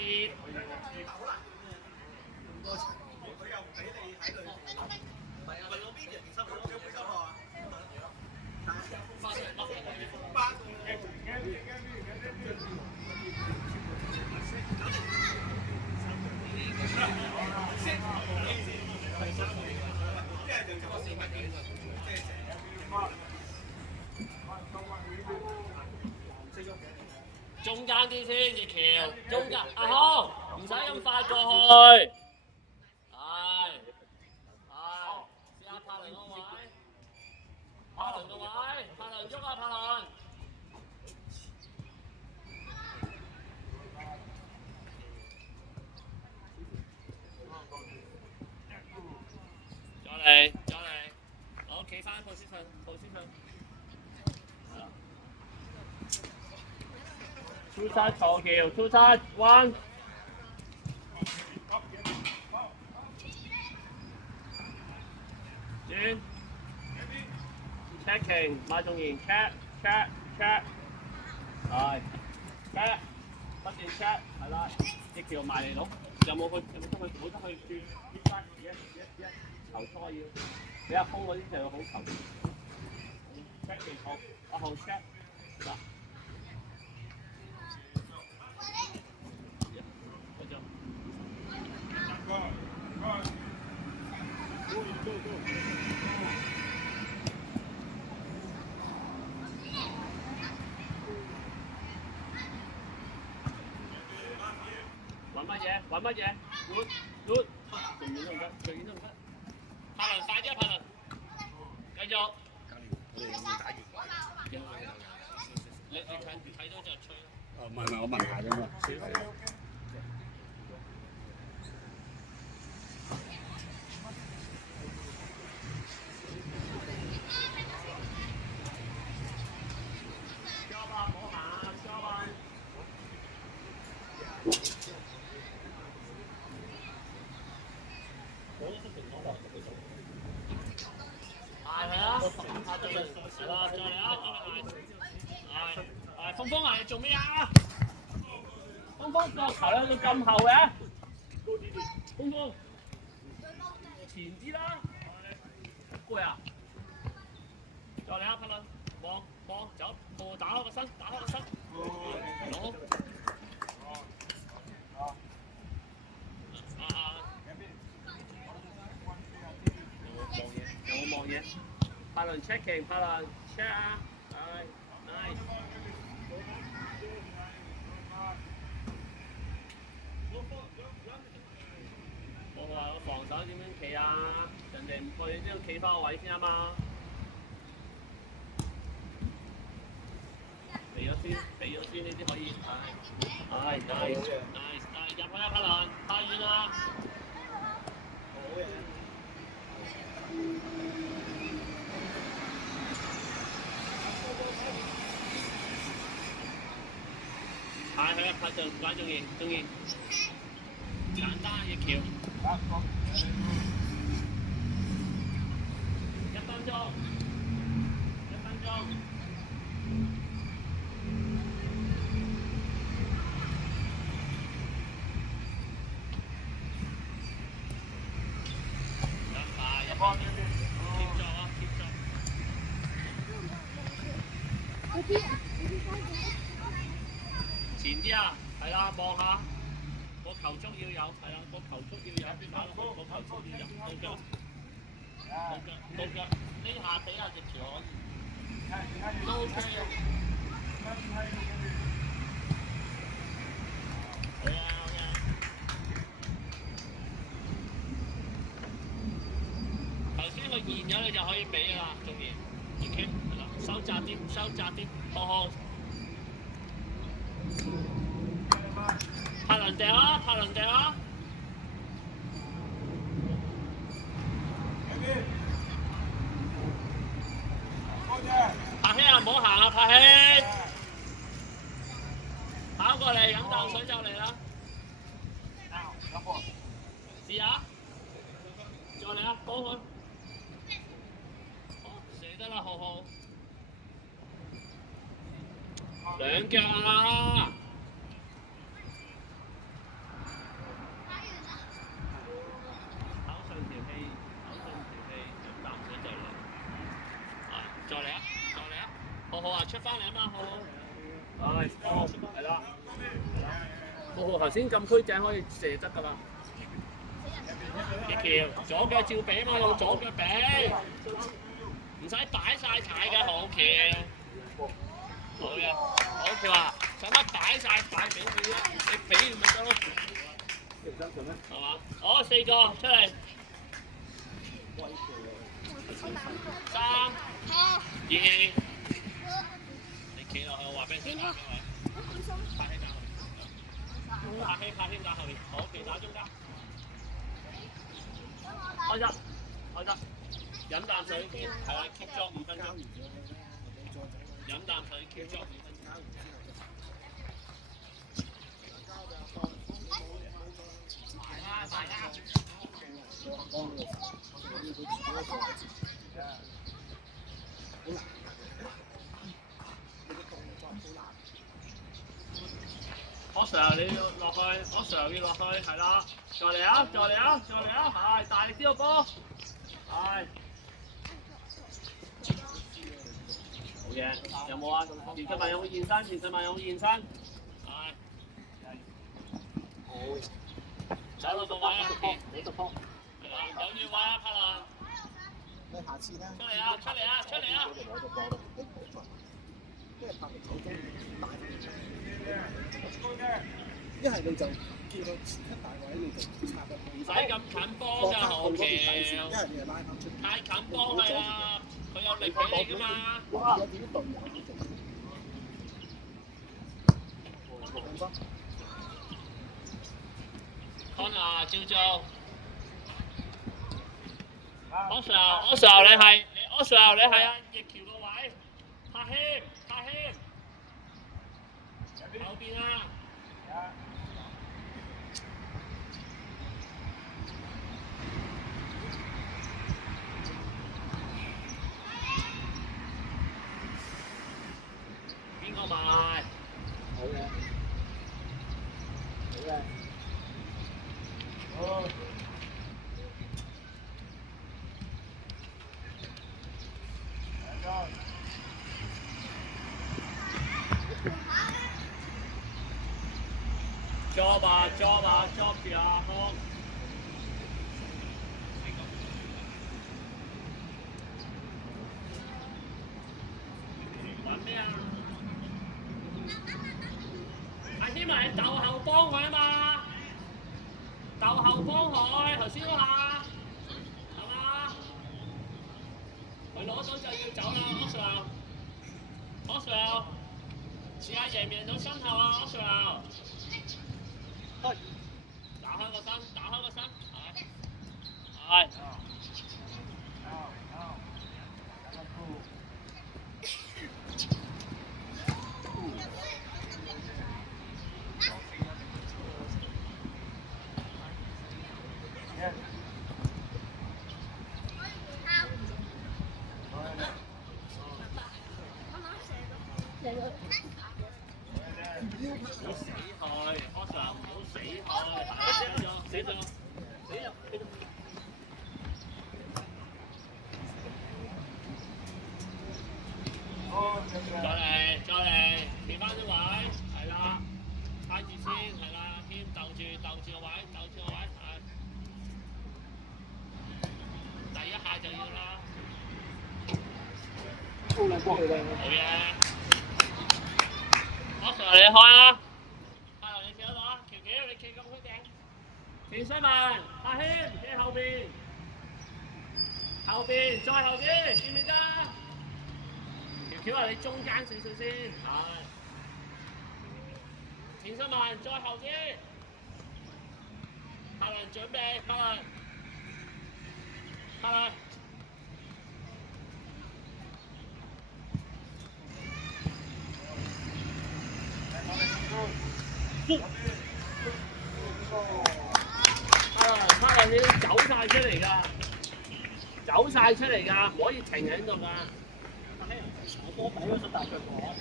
別。中間啲先，隻橋中間，阿康唔使咁快過去。係，試下柏倫個位，柏倫個位，柏倫喐啊，柏倫。再嚟，好，企翻 position。Two touch 坐橋 ，two touch one。轉 ，checking 馬仲賢 check，係 check，不斷 check 係啦，隻橋埋嚟攞，有冇得去轉？球初要比較空嗰啲就好球。check 技好，阿豪 check 嗱。揾乜嘢 ？Good， 最遠都唔得。柏倫快啲啊！柏倫，繼續。我哋有冇打完？有。你近住睇到就吹啦。唔係，我問下啫嘛。峰峰你做咩啊？峰峰個球喺度咁後嘅，峰峰前啲啦，攰啊！再嚟啊，柏倫，望走，步打開個身，好。有冇望嘢？柏倫 checking， 柏倫 check 啊，係 nice。我話個防守點樣企啊？人哋唔去都要企翻個位先啊嘛。避咗先，呢啲可以。係 nice， 入去啊，柏倫，太遠啦。好嘅。係去啊，拍上關中意。簡單嘅橋。1分鐘。前啲啊，係啦，望下個球速要有，係啦，個球速要有，打個球速要有，到腳，呢下俾下隻橋可以，都 OK 啊。好啊。頭先佢現咗你就可以俾啦，仲然 OK， 係啦，收窄啲，好。柏倫掉啊！柏希啊，唔好行啊，柏希，跑過嚟飲啖水就嚟啦。試下，再嚟啊，幫佢。射得啦，浩。兩腳啊！浩啊，出翻嚟啊嘛，浩。係，係啦。浩浩頭先禁區井可以射得㗎嘛？條左腳照比嘛，用左腳比，唔使擺晒踩嘅，好橋。好嘅，好橋啊！使乜擺晒擺俾佢啊？你俾佢咪得咯。係嘛？好，4個出嚟。3、2，你企落去，我話俾你聽。拍氣打後面，好，皮打中間。開得，飲啖水先，係啦 ，keep 咗5分鐘。飲啖水 ，keep 咗5分鐘。快啦！我 Sir 你要落去，我 Sir 要落去，係啦，再嚟啊，係大力啲個波，係，好嘢，有冇啊？田世文有冇現身？係，好，走到個位啊，你個波，係啦，有住位啊，柏倫，你下次咧，出嚟啊！攞個波咯，因為柏倫手中大，一係你就見到前一大位你就插入去，唔使咁近波㗎，好橋，一係你就拉翻出，太近波係啦，佢有力俾你㗎嘛。有幾多隊友去做？Connor 照。Oswald 你係啊，翼橋個位，柏謙，後邊啊！邊個埋？好嘅。好。job 住阿康。揾咩啊？阿軒咪鬥後幫佢啊嘛，鬥後幫佢，頭先嗰下，係嘛？佢攞到就要走啦 ，Oswald， 試下贏唔贏到身後啊 ，Oswald。打開個身，係。再嚟，調翻啲位，係啦，睇住先，係啦，添鬥住個位，係。第一下就要啦。好嘢。Oswald 你開啊！柏倫你企喺度啊！喬你企咁區頂。田世文，阿軒企後邊，再後邊，見唔見得？喬話你中間少少先，係。田世文再後啲，柏倫準備，柏倫。柏倫你要走晒出嚟㗎，唔可以停喺度㗎。我波底嗰隻大腳果。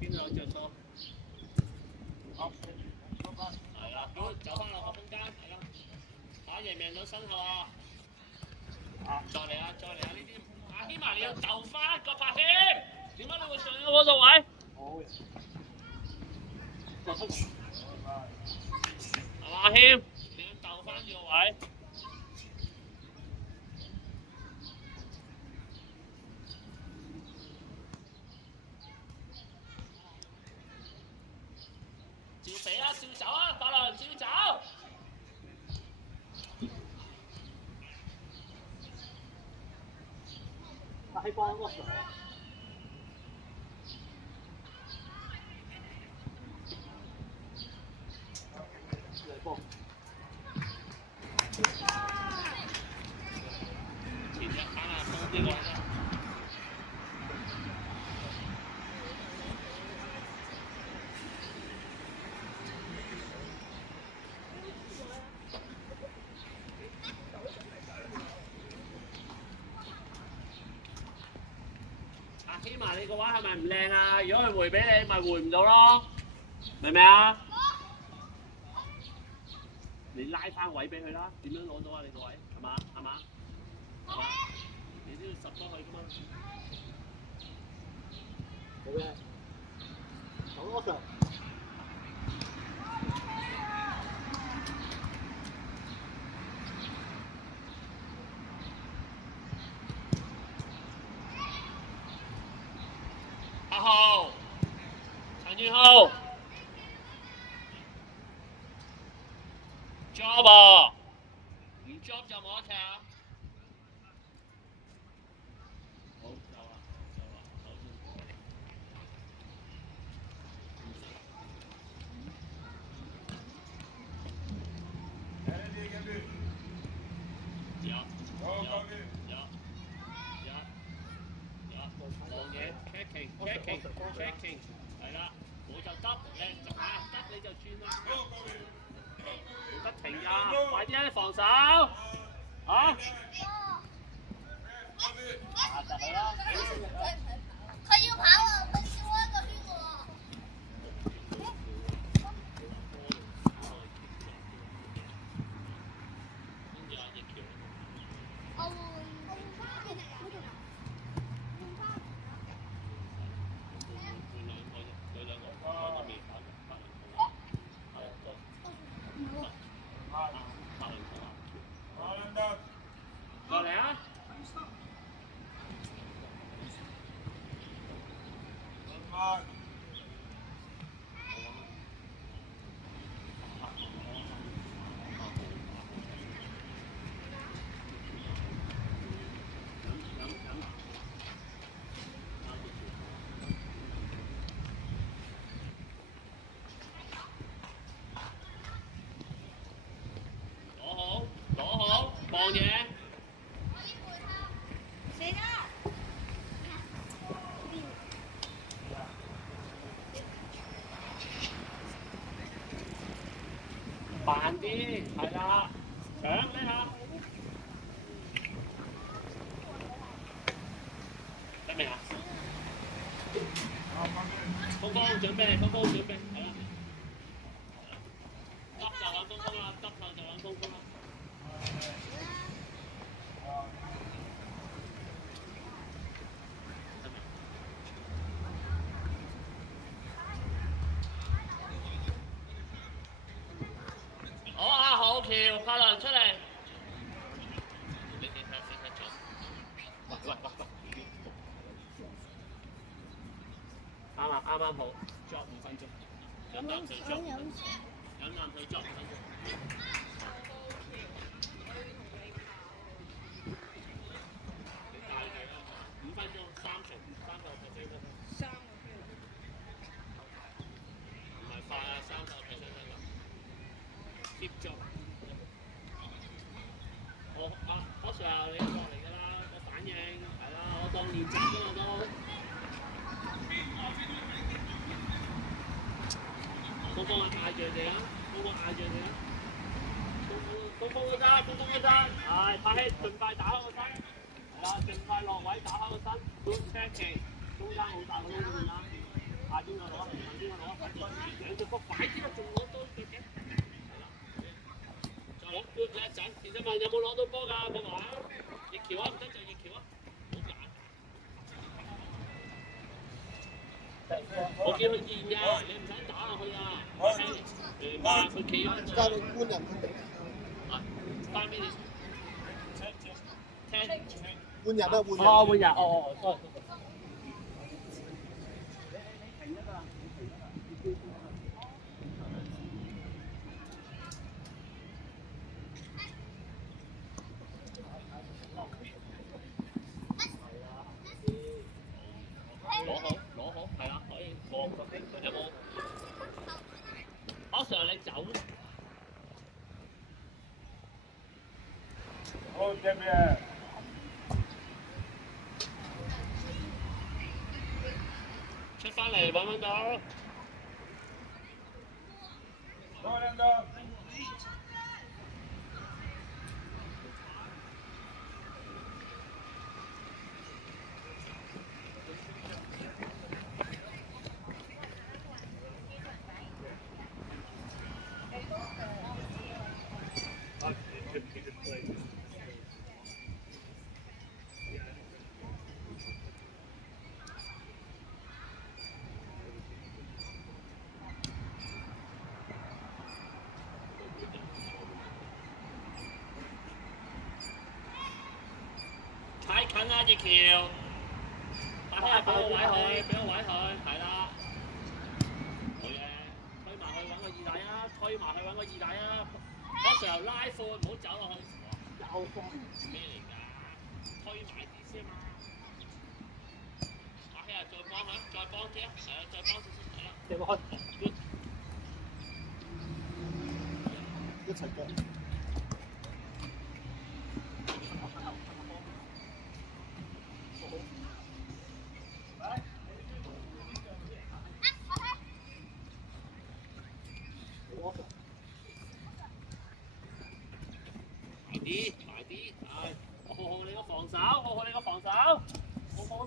邊兩隻錯？好，係啦，咁走翻落個空間，係啦，打贏命到身後啊！再嚟啊！再嚟啊！呢啲阿軒埋你要就翻個拍軒，點解你會上咗嗰個位？好嘅。係嘛，阿軒，你要就翻住個位。照死啊！照走啊！法良照走。喺幫嗰個嚟幫。前日打下風呢個啫。起碼你個位係咪唔靚啊？如果佢回俾你，咪回唔到咯，明唔明啊？你拉翻位俾佢啦，點樣攞到啊？你個位係嘛？係嘛？係嘛？你都要實咗佢噶嘛？好嘅，走咯上。8號，陳元浩 ，job 啊，唔 job 就冇得踢啊！好，走啦，走啦，走先。checking 係啦，我就得靚就啊，得你就轉啦，唔得停㗎，快啲啊防守啊！就係啦。佢要跑啊！佢少一個圈喎。過嚟啊！攞好，望嘢。慢啲，係啦，搶呢下，得未啊？峰峰準備，峰峰準備，係啦。急就揾峰峰啦，急就揾峰峰啦。好啊，好橋，柏良出嚟。你睇咗。喂。啱啊，啱好 ，job 5分鐘，飲啖水 job 5分鐘，飲啖水 job 5分鐘。你帶佢啦，5分鐘3個飛得。3個飛。唔係快啊，3個飛得啦。keep job。我 Sir 你過嚟㗎啦，個反應係啦，我當練習㗎嘛都。峰峰嗌住你啊！峰峰嗌住你啊！峰峰都得，係拍起盡快打開個身，係啦，盡快落位打開個身 ，good checking， 中間好大個窿㗎啦。下邊個攞？下邊個攞？兩隻波快啲啦，仲攞多隻嘅。再攞，你一陣，田振文有冇攞到波㗎？冇話。逆橋啊，唔得就逆橋啊，唔好揀。我叫佢現㗎，你唔使打落去啊。明白，佢企喺度。教你搬人去頂。啊，翻俾你。聽。換人啊，換人。哦，換人，哦，sorry。攞好，係啦，可以過。有冇？阿 Sir 你走。好，這邊。出翻嚟揾到。多兩多。太近啦，隻橋。打開俾個位佢，俾個位佢，係啦。好嘅，推埋去揾個二大啊，推埋去揾個二大啊。嗰時候拉闊，唔好走落去。又放咩嚟㗎？推埋啲先嘛。打開啊，再幫佢，再幫啲啊，係啊，再幫少少，係啦。你開。一齊腳。快啲，係，好好你個防守，好好你個防守，好好，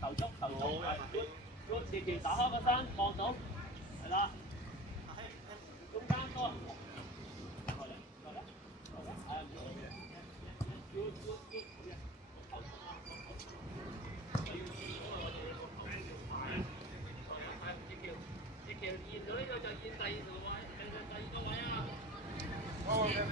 頭足，好嘅，條條打開個身，望到，係啦，中間多，現咗呢個就現第二個位，第二個位啊！好，這邊。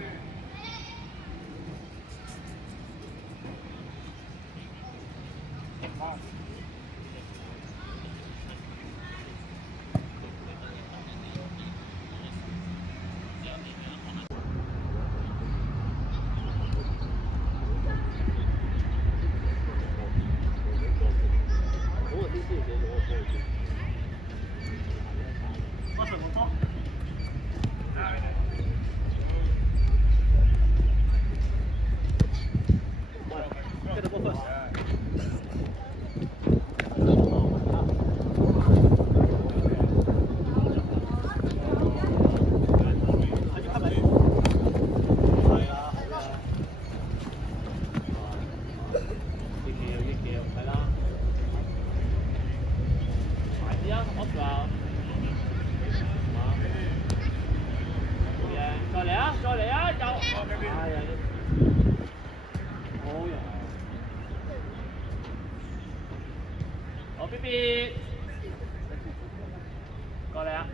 好 B B， 過嚟啊！